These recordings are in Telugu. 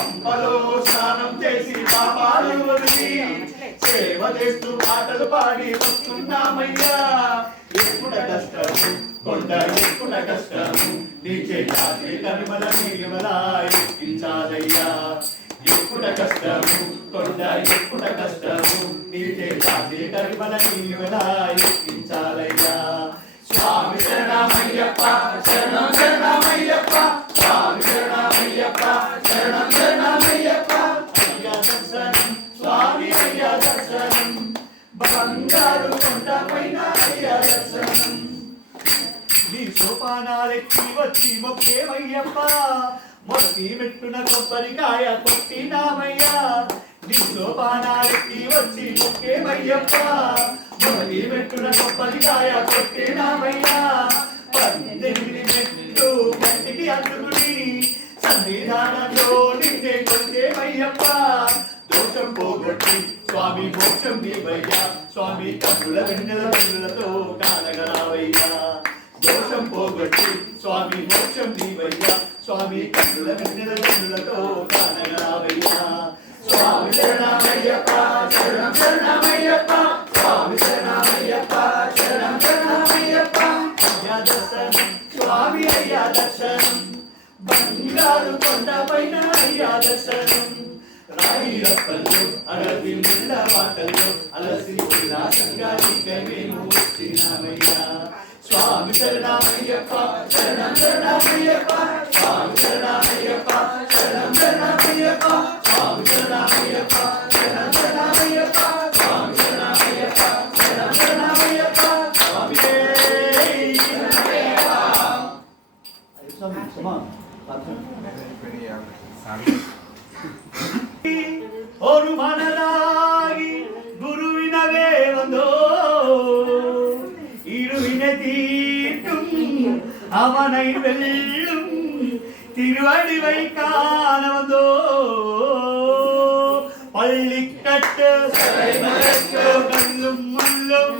పంపలో స్నానం చేసి పాపాలు వదిలి సేవ చేస్తూ పాటలు పాడి వస్తున్నామయ్యా. ఎక్కుడ కష్టము కొండ ఎక్కుడ కష్టము నీ చేయాలి కరిమల నీవలా ఎక్కించాలయ్యా. ఎక్కుడ కష్టము కొండ ఎక్కుడ కష్టము నీ చేయాలి కరిమల నీవలా ఎక్కించాలయ్యా. స్వామి శరణమయ్యప్ప శరణం శరణమయ్యప్ప స్వామి శరణమయ్యప్ప శరణం శరణమయ్యప్ప. అయ్యా దర్శనం స్వామి అయ్యా దర్శనం బంగారు కొండ పైన అయ్యా దర్శనం. నీ సోపానాలెక్కి వచ్చి మొక్కేమయ్యప్ప మొదటి మెట్టున కొబ్బరికాయ కొట్టినామయ్యా. నీ సోపానాలెక్కి వచ్చి మొక్కేమయ్యప్ప మొదటి మెట్టున కొబ్బరికాయ కొట్టినామయ్యా. 18 మెట్లు గట్టికి అందుకుని సన్నిధానంలో నిన్నే కొట్టేమయ్యప్ప. దోషం పోగొట్టి స్వామి మోక్షం నీవయ్యా. స్వామి కన్నుల వెన్నెల వెన్నులతో కానగరావయ్యా. దోషం పోగొట్టి స్వామి మోక్షం నీవయ్యా. స్వామి కన్నుల వెన్నెల వెన్నులతో కానగరావయ్యా. స్వామి శరణమయ్యప్ప శరణం శరణమయ్యప్ప స్వామి శరణమయ్యప్ప శరణం శరణమయ్యప్ప. అయ్యా దర్శనం స్వామి అయ్యా దర్శనం బంగారు కొండ పైన అయ్యా దర్శనం. రాయి రప్పల్లో అడవి ముళ్ళ వాటల్లో అలసి ఉల్లాసంగా నీకై మేము వచ్చినామయ్యా. స్వామి శరణమయ్యప్ప శరణం శరణమయ్యప్ప స్వామి శరణమయ్యప్ప శరణం శరణమయ్యప్ప స్వామి శరణమయ్యప్ప శరణం శరణమయ్యప్ప స్వామి శరణమయ్యప్ప శరణం శరణమయ్యప్ప స్వామి ஒரு மனதாகி குருவினவே வந்தோ இருவினை தீட்டும் அவனை வெல்லும் திருவடிவை காண வந்தோ. பள்ளிக்கட்டு கல்லும் முள்ளும்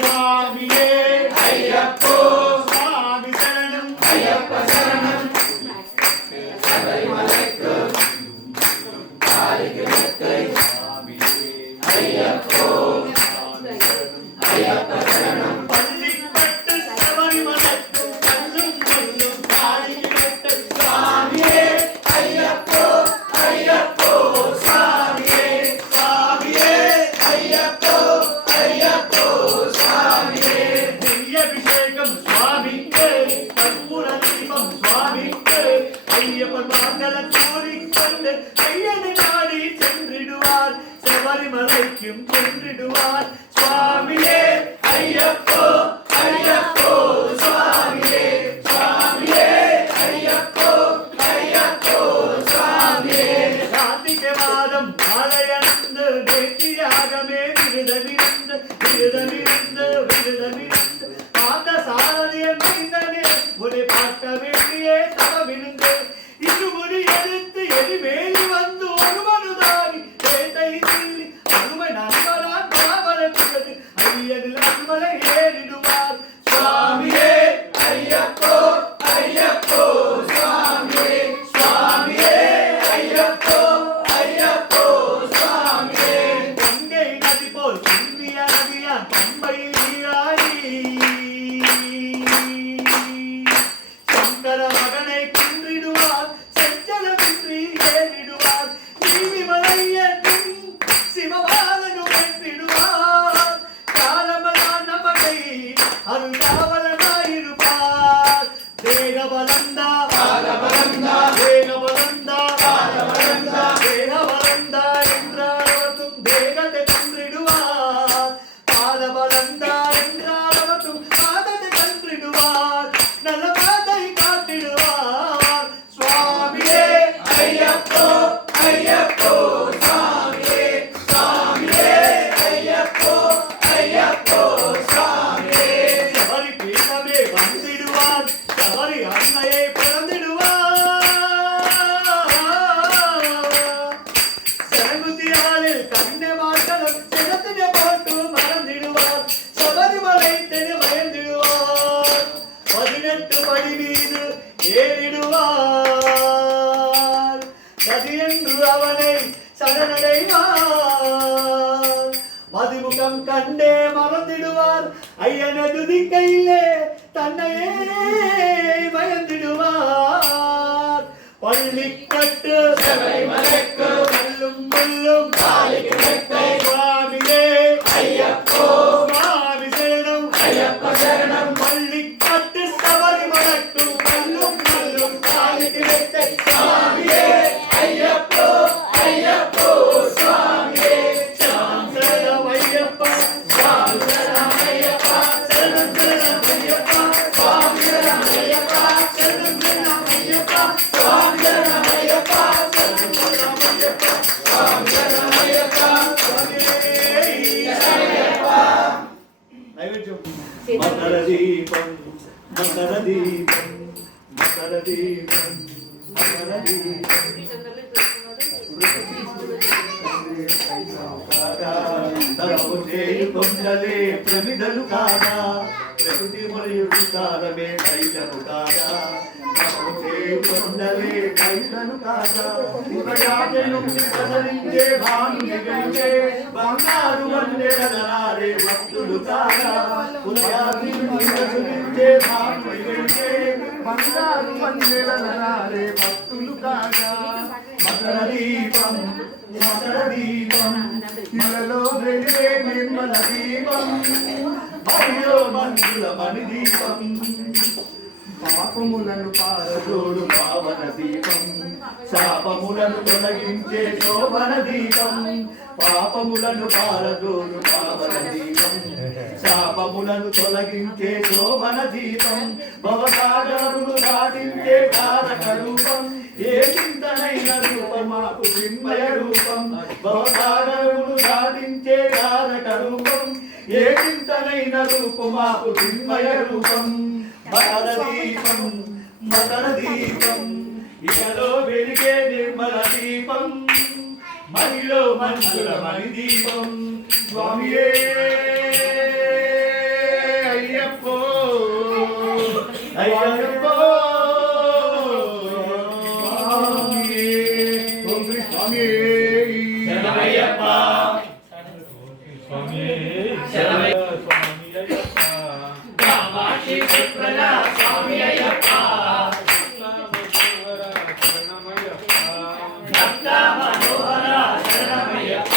சுவாமியே ஐயப்போ சுவாமி சரணம் ஐயப்ப சரணம். பள்ளிப்பட்டு சபரிமலைக்கு கல்லும் முள்ளும் காளிக்கு சுவாமியே ஐயப்போ ஐயப்போ சுவாமியே சுவாமியே ஐயப்போ ஐயப்போ சுவாமியே. நெய்யபிஷேகம் சுவாமிக்கு கற்பூர தீபம் சுவாமிக்கு ஐயப்பன் மங்கள கூறிக்கொண்டு ஐயனை நாடி சென்றிடுவார் சபரிமலைக்கும் சென்றிடுவார். சுவாமியே ஐயப்போ ஐயப்போ சுவாமியே சுவாமியே ஐயப்போ ஐயப்போ சுவாமியே. கார்த்திகை மாதம் மலையணிந்து வேட்டியாகமே விருதமிருந்து விருதமிருந்து விருதமிருந்து பார்த்த சாரதிய மைந்தனே உன்னை பார்க்க வேண்டியே தவமிருந்து இருமுடி எடுத்து எரிமேலி வந்து ஒரு மனுதாரி வேட்டை சொல்லி அருமை நண்பரான் பராமரிக்கிறது ஐயனில் அன்பலை ஏறிடுவார். சுவாமியே ஐயப்போ ஐயப்போ சுவாமியே சுவாமியே ஐயப்போ ஐயப்போ சுவாமியே. கங்கை நதி போல் இந்திய நதியான் பம்பை நீராடி சங்கர மகனை குன்றிடுவார் செஞ்சலமின்றி ஏறிடுவார். நீதிமலையன் சிவபாலனு வென்றிடுவார். காலமெல்லாம் நமக்கை அருள்காவலனாயிருப்பார். தேகபலந்தா காலபலந்தா தேகபலந்தா காலபலந்தா தேகபலந்தா என்றாலும் தேகத்தை கன்றிடுவார். பாதபலந்தா என்றாலும் பாதத்தை கன்றிடுவார். நல்ல பாதை காட்டிடுவார். சுவாமியே ஐயப்போ பதியென்று அவனை சரணடைவார். மதிமுகம் கண்டே மறந்திடுவார், ஐயனது திக்கையிலே தன்னையே பயந்திடுவார். பள்ளிக்கட்டு சபரிமலைக்கு கல்லும் முள்ளும் சுவாமியே ஐயப்போ சுவாமி சரணம் ஐயப்ப சரணம் பள்ளிக்கட்டு சபரிமலைக்கும் கல்லும் முள்ளும் காலிக்கு வைத்த சுவாமியே ஐயப்போ ஐயப்போ சுவாமியே சரணம் ஐயப்பா சுவாமி சரணம் ஐயப்பா சரணம் சரணம் ஐயப்பா சுவாமி சரணம் ஐயப்பா சரணம் சரணம் ஐயப்பா சுவாமி சரணம் ஐயப்பா சரணம் சரணம் ஐயப்பா சுவாமி சரணம் ஐயப்பா మకర దీపం మకర దీపం మకర దీపం మకర దీపం తరపు చేయి కొండలే ప్రమిదలు కాదా ప్రకృతి మయుడు కాలమే కైలను కాదా తరపు చేయి కొండలే కైలను కాదా ఉదయాన్నే నుండి కదలించే భానుని గంగే బంగారు వన్నెలనారే భక్తులు కాదా ఉదయాన్నే నుండి కదలించే భానుని గంగే బంగారు వన్నెలనారే భక్తులు కాదా మకర దీపం ఇలలో వెలిగే నిర్మల దీపం అయ్యో మంజుల మణి దీపం పాపములను పారదోడు పావన దీపం శాపములను తొలగించే శోభన దీపం పాపములను పారదోడు పావన దీపం శాపములను తొలగించే శోభన దీపం భవసాగరములు దాటించే తారక రూపం ఏ చింతనైన రూపం మాకు చిన్మయ రూపం భవసాగరములు దాటించే తారక రూపం ఏ చింతనైన రూపం మాకు చిన్మయ రూపం మకర దీపం మకర దీపం ఇకలో వెలిగే నిర్మల దీపం మహిలో మంజుల మణి దీపం స్వామియే అయ్యప్పో అయ్యప్పో స్వామియే ఓం శ్రీ స్వామియే శరణమయ్యప్ప స్వామియే శరణమయ్యప్ప కామాక్షి సుప్రజ స్వామి అయ్యప్ప భక్త మనోహర శరణమయ్యప్ప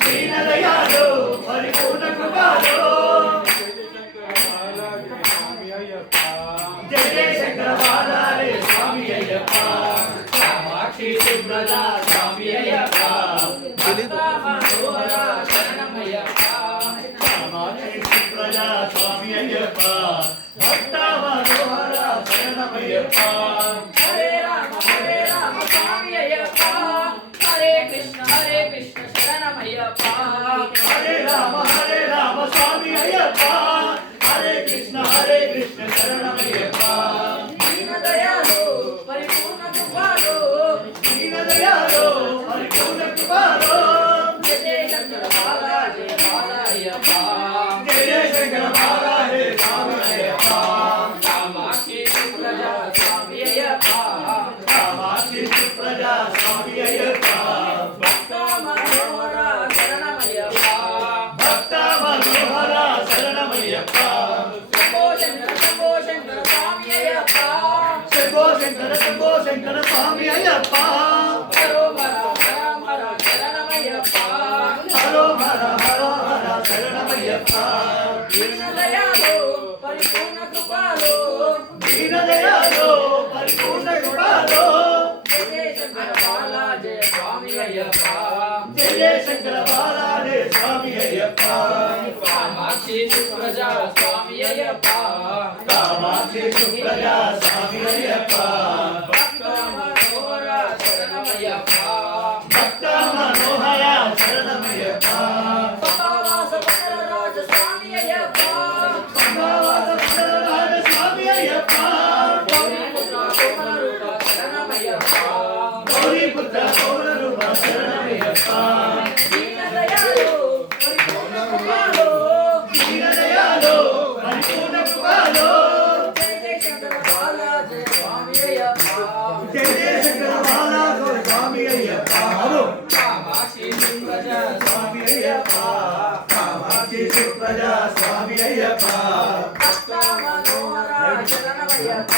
దీనదయాలు పరిపూర్ణ కృపాలు జయ జయ శంకర బాలారే స్వామి అయ్యప్ప కామాక్షి సుప్రజ స్వామి అయ్యప్ప భక్త మనోహర శరణమయ్యప్ప కామాక్షి సుప్రజా స్వామి అయ్యప్ప భక్త మనోహర శరణమయ్యప్ప హరే రామ స్వామి అయ్యప్ప హరే కృష్ణ శరణమయ్యప్ప హరే రామ స్వామి అయ్యప్ప హరే కృష్ణ శరణమయ్యప్ప దీనదయాలు పరిపూర్ణ కృపాలు దీనదయాలు పరిపూర్ణ కృపాలు జయ జయ శంకర బాలా జయ బాలా అయ్యప్ప జయ జయ శంకర బాలా హే స్వామి అయ్యప్ప కామాక్షి సుప్రజ స్వామి అయ్యప్ప కామాక్షి సుప్రజా స్వామి అయ్యప్ప భక్త మనోహర శరణమయ్యప్ప భక్త మనోహర శరణమయ్యప్ప శంభో శంకర స్వామి అయ్యప్ప శంభో శంకర స్వామి అయ్యప్ప హరో హర శరణమయ్యప్ప హరో హర శరణమయ్యప్ప దీనదయాలు పరిపూర్ణ కృపాలు దీనదయాలు పరిపూర్ణ కృపాలు జయ జయ శంకర బాలా జయ స్వామి అయ్యప్ప జయ జయ శంకర బాలా హే స్వామి అయ్యప్ప కామాక్షి సుప్రజ స్వామి అయ్యప్ప కామాక్షి సుప్రజా స్వామి అయ్యప్ప భక్త మనోహర శరణమయ్యప్ప భక్త మనోహర శరణమయ్యప్ప పరవాస పరరాజ స్వామి అయ్యప్ప సంభావాస పరరాజ స్వామి అయ్యప్ప గౌరీపుత్ర కోమల రూప శరణమయ్యప్ప గౌరీపుత్ర పౌర రూప శరణమయ్యప్ప దీనదయాలు పరిపూర్ణ కృపాలు దీనదయాలు పరిపూర్ణ కృపాలు జయ జయ శంకర బాలా జయ జయ జయ శంకర బాలాసుర స్వామి అయ్యప్ప కామాక్షి సుప్రజ స్వామి అయ్యప్ప కామాక్షి సుప్రజ స్వామి అయ్యప్ప భక్త మనోహర శరణమయ్యప్ప